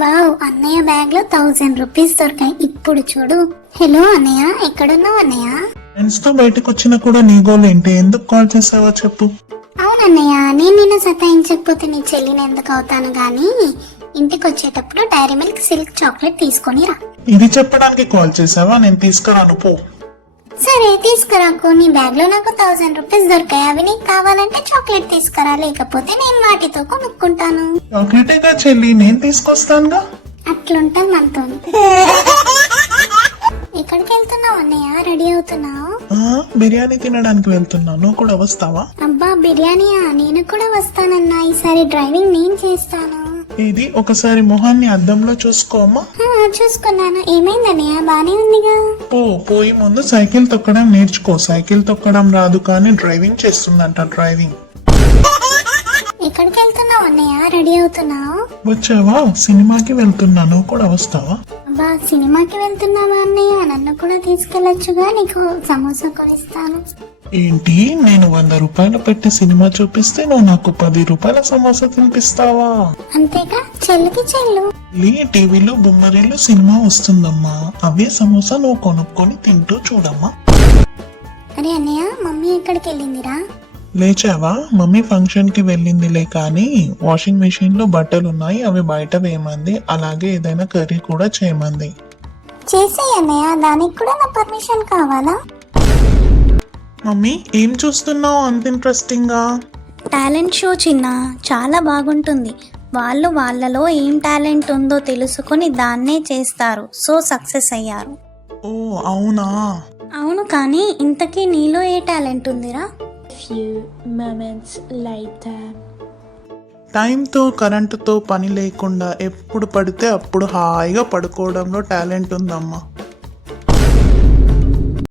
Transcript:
Wow, అన్నయ్య bag లో 1000 rupees దొరికాయి. ఇప్పుడు చూడు. హలో అన్నయ్య, ఎక్కడున్నావు అన్నయ్య? ఫ్రెండ్స్ తో బయటకు వచ్చినా కూడా నీ గోల్ ఏంటి? ఎందుకు కాల్ చేసావో చెప్పు. అవునన్నయ్య, నేను నిన్ను సతాయించకపోతే నీ చెల్లిని ఎందుకు అవుతాను గాని, ఇంటికి వచ్చేటప్పుడు డైరీ మిల్క్ సిల్క్ చాక్లెట్ తీసుకొని రా. ఇది చెప్పడానికి కాల్ చేసావా? నేను తీసుకురాను పో. సరే తీసుకురాకు. నీ బ్యాగ్ లో నాకు 1000 రూపీస్ దొరికాయి. అవి నీకు కావాలంటే చాక్లెట్ తీసుకురా, లేకపోతే నేను వాటితో కొనుక్కుంటాను. చాక్లెటేగా చెల్లి, నేను తీసుకొస్తానుగా. అట్లుంటది మనతో. ఎక్కడికి వెళ్తున్నావు అన్నయ్య? రెడీ అవుతున్నావు? బిర్యానీ తినడానికి వెళ్తున్నా, నువ్వు కూడా వస్తావా? అబ్బా బిర్యానీయా? నేను కూడా వస్తానన్నా. ఈసారి డ్రైవింగ్ నేను చేస్తాను. ఇది ఒకసారి మొహాన్ని అద్దంలో చూసుకోమ్మా. చూసుకున్నాను. ఏమైందన్నయ్య? బానే ఉందిగా. పోయి ముందు సైకిల్ తొక్కడం నేర్చుకో. సైకిల్ తొక్కడం రాదు కానీ డ్రైవింగ్ చేస్తుందంట. డ్రైవింగ్. ఎక్కడికి వెళ్తున్నావు అన్నయ్య? రెడీ అవుతున్నావు? వచ్చావా? సినిమాకి వెళ్తున్నా, నువ్వు కూడా వస్తావా? అబ్బా సినిమాకి వెళ్తున్నావా అన్నయ్య? నన్ను కూడా తీసుకెళ్లొచ్చుగా, నీకు సమోసా కొనిస్తాను. ఏంటి, నేను 100 రూపాయలు పెట్టి సినిమా చూపిస్తే నువ్వు నాకు 10 రూపాయల సమోసా తినిపిస్తావా? అంతేగా, చెల్లుకి చెల్లు. టీవీలో బొమ్మరిల్లు సినిమా వస్తుందమ్మా, అవే సమోసా నువ్వు కొనుక్కొని తింటూ చూడమ్మా. అరే అన్నయ్య, మమ్మీ ఎక్కడికి వెళ్ళిందిరా? లేచావా? మమ్మీ ఫంక్షన్ కి వెళ్ళిందిలే, కానీ వాషింగ్ మెషిన్ లో బట్టలు ఉన్నాయి, అవి బయట వేయమంది. అలాగే ఏదైనా కర్రీ కూడా చేయమంది. చేసేయ్ అన్నయ్య, దానికి కూడా నా పర్మిషన్ కావాలా? మమ్మీ ఏం చూస్తున్నావు అంత ఇంట్రెస్టింగ్ గా? టాలెంట్ షో చిన్న, చాలా బాగుంటుంది. వాళ్ళు వాళ్ళలో ఏం టాలెంట్ ఉందో తెలుసుకొని దాన్నే చేస్తారు. సో సక్సెస్ అయ్యారు. ఓ అవునా? అవును, కానీ ఇంతకీ నీలో ఏ టాలెంట్ ఉందిరా? Few moments later. టైంతో కరెంటుతో పని లేకుండా ఎప్పుడు పడితే అప్పుడు హాయిగా పడుకోవడంలో టాలెంట్ ఉందమ్మా.